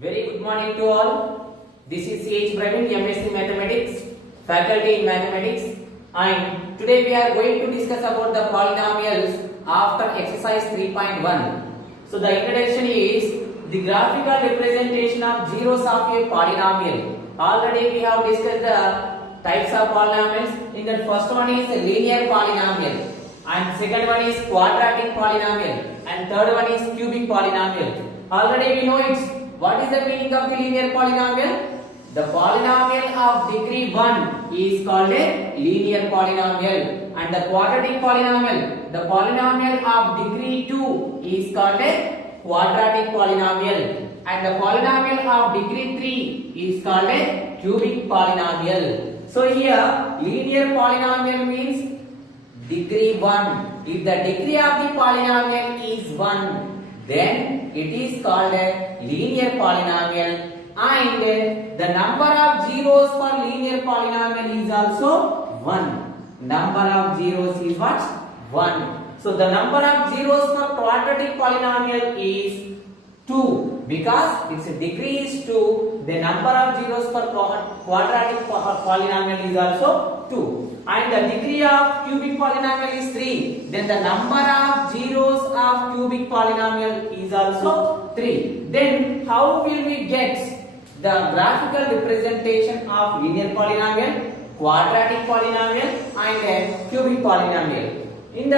Very good morning to all. This is CH Praveen, MSc Mathematics, faculty in Mathematics, and today we are going to discuss about the polynomials after exercise 3.1. So the introduction is the graphical representation of zeros of a polynomial. Already we have discussed the types of polynomials. In that first one is linear polynomial, and second one is quadratic polynomial, and third one is cubic polynomial. Already we know it's what is the meaning of the linear polynomial? The polynomial of degree 1 is called a linear polynomial, and the quadratic polynomial, the polynomial of degree 2 is called a quadratic polynomial, and the polynomial of degree 3 is called a cubic polynomial. So here linear polynomial means degree 1. If the degree of the polynomial is 1, then it is called a linear polynomial, and the number of zeros for linear polynomial is also 1. Number of zeros is what? 1. So the number of zeros for quadratic polynomial is 2, because its degree is 2. The number of zeros for quadratic polynomial is also 2. And the degree of cubic polynomial is 3. Then the number of zeros of cubic polynomial is also 3. Then how will we get the graphical representation of linear polynomial, quadratic polynomial, and cubic polynomial? In the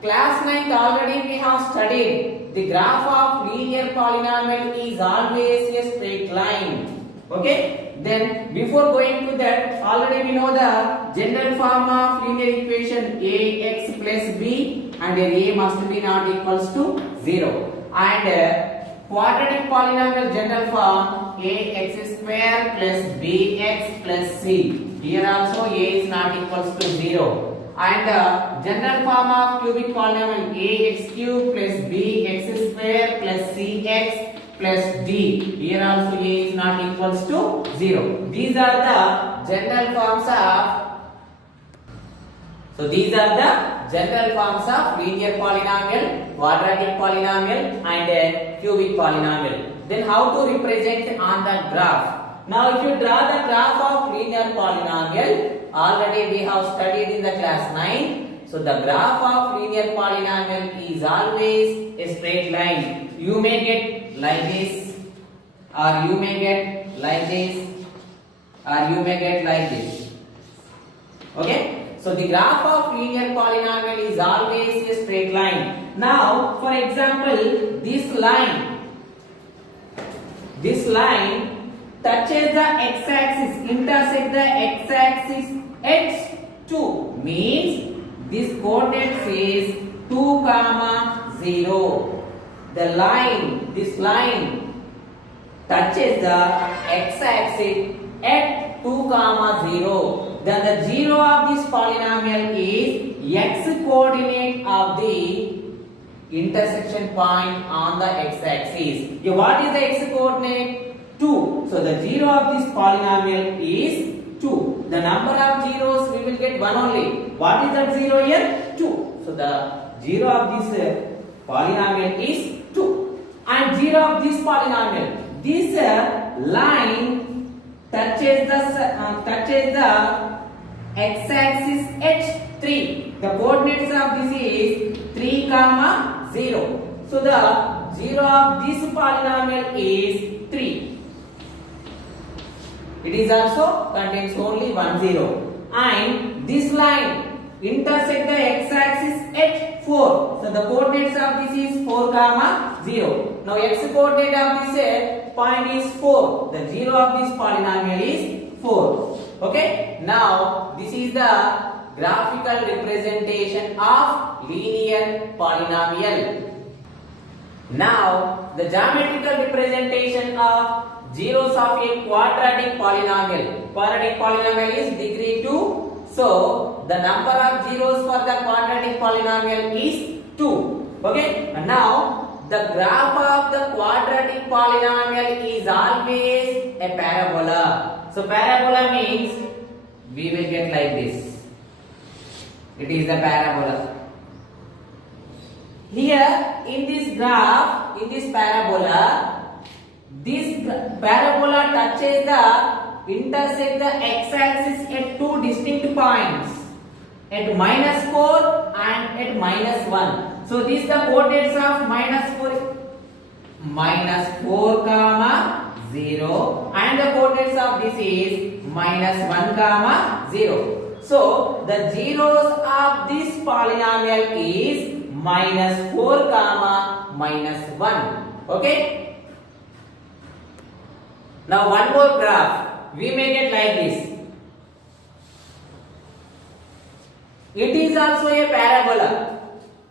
class 9 already we have studied the graph of linear polynomial is always a straight line. Okay? Then before going to that, already we know the general form of linear equation ax plus b, and a must be not equals to 0. And quadratic polynomial general form ax square plus bx plus c. Here also a is not equals to 0. And general form of cubic polynomial ax cube plus bx square plus cx plus d. Here also a is not equals to 0. These are the general forms of linear polynomial, quadratic polynomial, and cubic polynomial. Then how to represent on the graph? Now if you draw the graph of linear polynomial, already we have studied in the class 9. So the graph of linear polynomial is always a straight line. You may get like this, or you may get like this, or you may get like this. Okay? So the graph of linear polynomial is always a straight line. Now, for example, this line touches the x-axis, intersect the x-axis x2, means this coordinate says 2, 0. This line touches the x-axis at 2, 0. Then the 0 of this polynomial is x coordinate of the intersection point on the x-axis. What is the x coordinate? 2. So the 0 of this polynomial is 2. The number of zeros we will get 1 only. What is that 0 here? 2. So the 0 of this polynomial is 2. And 0 of this polynomial, this line touches the x-axis h3. The coordinates of this is 3, 0. So the 0 of this polynomial is 3. It is also contains only 1, 0. And this line intersect the x-axis at 4. So the coordinates of this is 4, 0. Now x coordinate of this point is 4. The 0 of this polynomial is 4. Okay? Now this is the graphical representation of linear polynomial. Now the geometrical representation of zeros of a quadratic polynomial. Quadratic polynomial is degree 2. So the number of zeros for the quadratic polynomial is 2. Okay? And now the graph of the quadratic polynomial is always a parabola. So parabola means we will get like this. It is the parabola. Here in this graph, in this parabola, this parabola touches the intersect the x-axis at two distinct points, at -4 and at -1. So these the coordinates of -4 comma 0 and the coordinates of this is -1 comma 0. So the zeros of this polynomial is -4 comma -1. Okay. Now one more graph. We make it like this. It is also a parabola.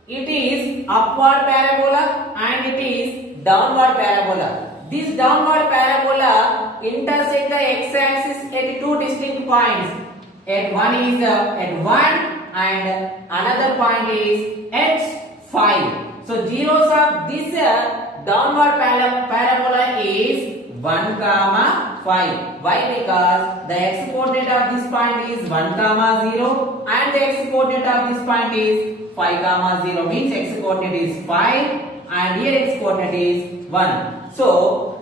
It is upward parabola and it is downward parabola. This downward parabola intersect the x-axis at two distinct points. At one is at 1 and another point is at 5. So zeros of this downward parabola is 1 comma 5. Why? Because the x coordinate of this point is 1 comma 0 and the x coordinate of this point is 5 comma 0, means x coordinate is 5 and here x coordinate is 1. So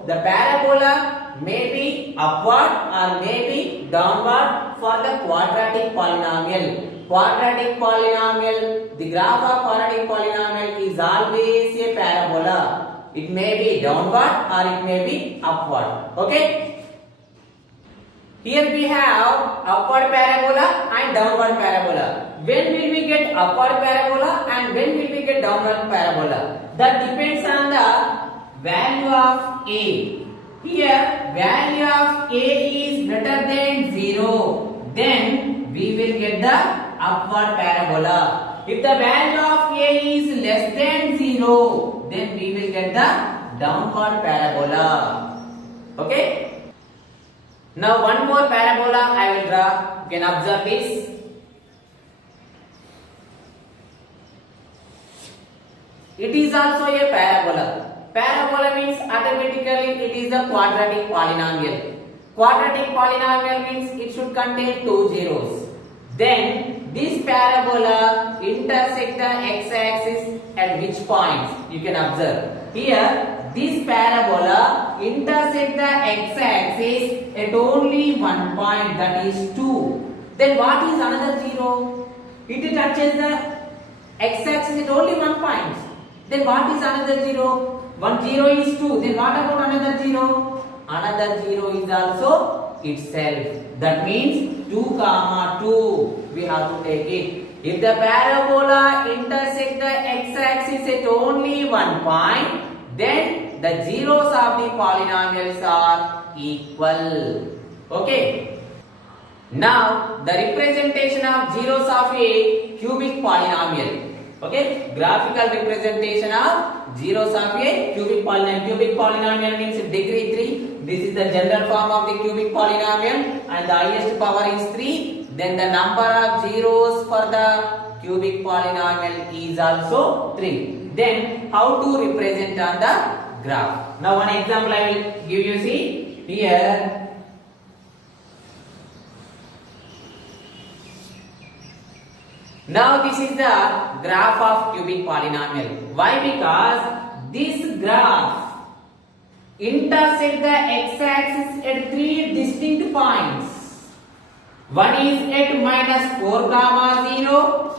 the parabola may be upward or may be downward for the quadratic polynomial. Quadratic polynomial, the graph of quadratic polynomial is always a parabola. It may be downward or it may be upward. Okay. Here we have upward parabola and downward parabola. When will we get upward parabola and when will we get downward parabola? That depends on the value of a. Here value of a is greater than 0. Then we will get the upward parabola. If the value of a is less than 0, then we will get the downward parabola. Okay. Now one more parabola I will draw. You can observe this. It is also a parabola. Parabola means automatically it is a quadratic polynomial. Quadratic polynomial means it should contain two zeros. Then this parabola intersect the x-axis at which points? You can observe. Here this parabola intersect the x-axis at only one point, that is 2. Then what is another zero? It touches the x-axis at only one point. Then what is another zero? One zero is 2. Then what about another zero? Another zero is also itself. That means 2 comma 2. We have to take it. If the parabola intersect the x-axis at only one point, then the zeros of the polynomials are equal. Okay. Now the representation of zeros of a cubic polynomial. Okay, graphical representation of zeros of a cubic polynomial. Cubic polynomial means degree 3. This is the general form of the cubic polynomial and the highest power is 3. Then the number of zeros for the cubic polynomial is also 3. Then how to represent on the graph? Now one example I will give you. See here. Now this is the graph of cubic polynomial. Why? Because this graph intersect the x-axis at three distinct points. One is at -4 comma 0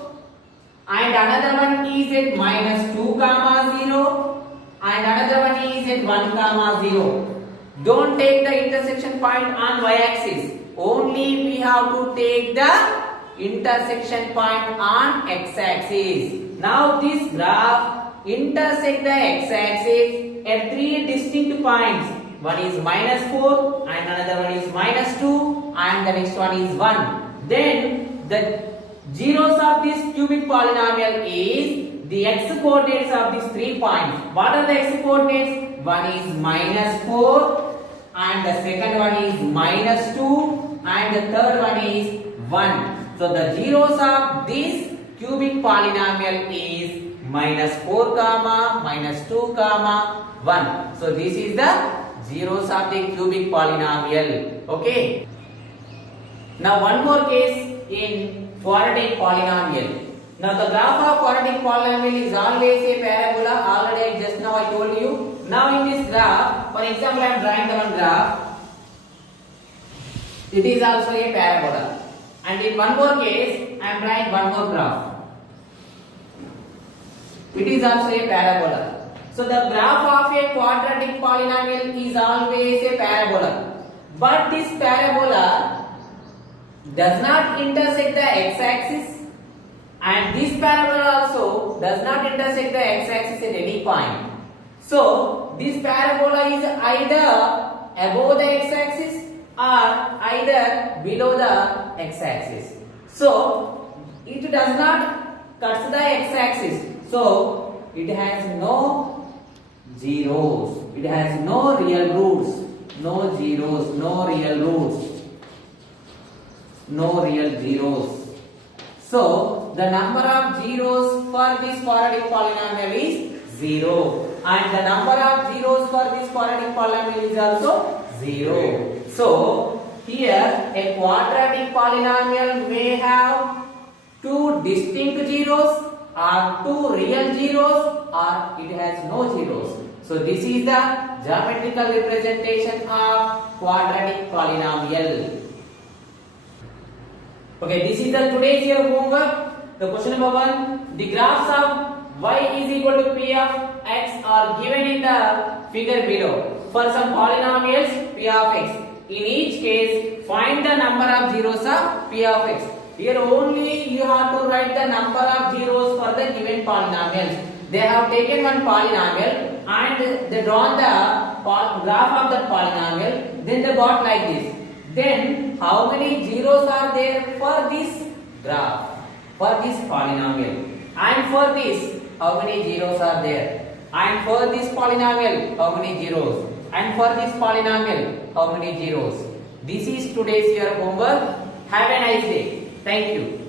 and another one is at -2 comma 0 and another one is at 1 comma 0. Don't take the intersection point on y-axis. Only we have to take the intersection point on x-axis. Now this graph intersect the x-axis at three distinct points. One is -4 and another one is -2 and the next one is 1. Then the zeros of this cubic polynomial is the x coordinates of these 3 points. What are the x coordinates? One is -4 and the second one is -2 and the third one is 1. So the zeros of this cubic polynomial is -4 comma -2 comma 1. So this is the zeros of the cubic polynomial. Okay. Now one more case in quadratic polynomial. Now the graph of quadratic polynomial is always a parabola. Already just now I told you now in this graph, for example, I am drawing the one graph. It is also a parabola. And in one more case, I am drawing one more graph. It is also a parabola. So the graph of a quadratic polynomial is always a parabola. But this parabola does not intersect the x-axis, and this parabola also does not intersect the x-axis at any point. So this parabola is either above the x-axis or either below the x-axis. So it does not cut the x-axis. So it has no zeros. It has no real roots. No zeros. No real roots. No real zeros. So the number of zeros for this quadratic polynomial is 0. And the number of zeros for this quadratic polynomial is also 0. So here a quadratic polynomial may have two distinct zeros or two real zeros, or it has no zeros. So this is the geometrical representation of quadratic polynomial. Okay, this is the today's your homework. The question number 1, the graphs of y is equal to p of x are given in the figure below. For some polynomials p of x, in each case find the number of zeros of p of x. Here only you have to write the number of zeros for the given polynomials. They have taken one polynomial and they drawn the graph of that polynomial. Then they got like this. Then how many zeros are there for this graph, for this polynomial? And for this, how many zeros are there? And for this polynomial, how many zeros? And for this polynomial, how many zeros? This is today's your homework. Have a nice day. Thank you.